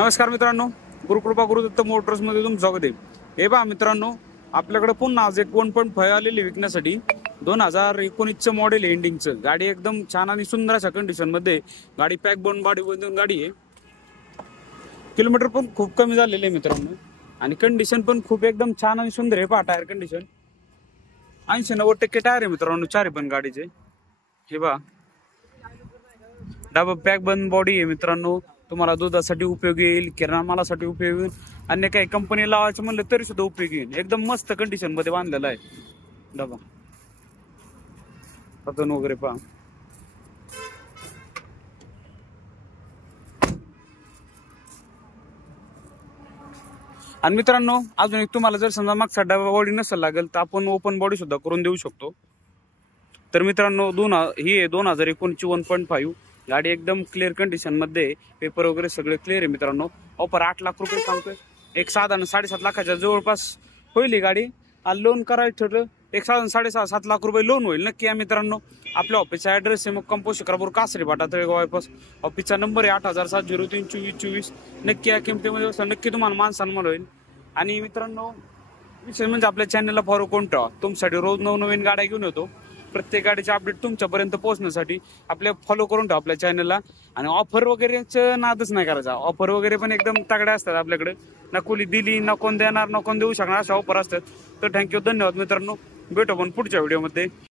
नमस्कार मित्रांनो, गुरुकृपा गुरुदत्त मोटर्स मध्ये तुमचं स्वागत आहे। हे पहा मित्रांनो, आपल्याकडे पुन्हा आज एक 1.5 आलेली विकण्यासाठी 2019चं मॉडेल आहे एंडिंगचं। गाडी एकदम छान आणि सुंदर अशा कंडिशन मध्ये, गाडी पॅक बॉन्ड बॉडी बनवून गाडी आहे। किलोमीटर पण खूप कमी झालेले आहे मित्रांनो, आणि कंडिशन पण खूप एकदम छान आणि सुंदर आहे। पहा टायर कंडिशन 80-90% टायर आहे मित्रांनो, चारी पण गाडीचे। हे पहा डबा पॅक बंद बॉडी आहे मित्रांनो, तुम्हाला दुधासाठी उपयोगी येईल, किराणा मालासाठी उपयोगी येईल, अन्य काही कंपनी लावायचं म्हणलं तरी सुद्धा उपयोगी येईल। एकदम मस्त कंडिशन मध्ये बांधलेला आहे डबा, पतन वगैरे पहा। आणि मित्रांनो अजून एक तुम्हाला जर समजा मागचा डबा बॉडी नसेल लागेल तर आपण ओपन बॉडी सुद्धा करून देऊ शकतो। तर मित्रांनो ही आहे 2019ची 1.5 गाडी, एकदम क्लिअर कंडिशन मध्ये, पेपर वगैरे सगळे क्लिअर आहे मित्रांनो। ऑफर 8 लाख रुपये सांगतोय, एक साधारण 7.5 लाखाच्या जवळपास होईल ही गाडी। लोन करायचं ठरलं एक साधारण 6.5-7 लाख रुपये लोन होईल नक्की या मित्रांनो। आपल्या ऑफिसचा ऍड्रेस आहे मुक्काम पोस्ट शिक्रापूर कासरी फाटा तळेगाव बायपास। ऑफिसचा नंबर आहे 8070032424। नक्की या किमतीमध्ये नक्की तुम्हाला मान सन्मान होईल। आणि मित्रांनो विषय म्हणजे आपल्या चॅनलला फॉलो करून ठेवा, तुमच्यासाठी रोज नवनवीन गाड्या घेऊन येतो। प्रत्येक गाडीचे अपडेट तुमच्यापर्यंत पोहोचण्यासाठी आपल्या फॉलो करून ठेवा आपल्या चॅनलला। आणि ऑफर वगैरेचं नादच नाही करायचा, ऑफर वगैरे पण एकदम तगड्या असतात आपल्याकडे, ना कोणी दिली ना कोण देणार ना कोण देऊ शकणार अशा ऑफर असतात। तर थँक्यू, धन्यवाद मित्रांनो, भेटू आपण पुढच्या व्हिडिओमध्ये।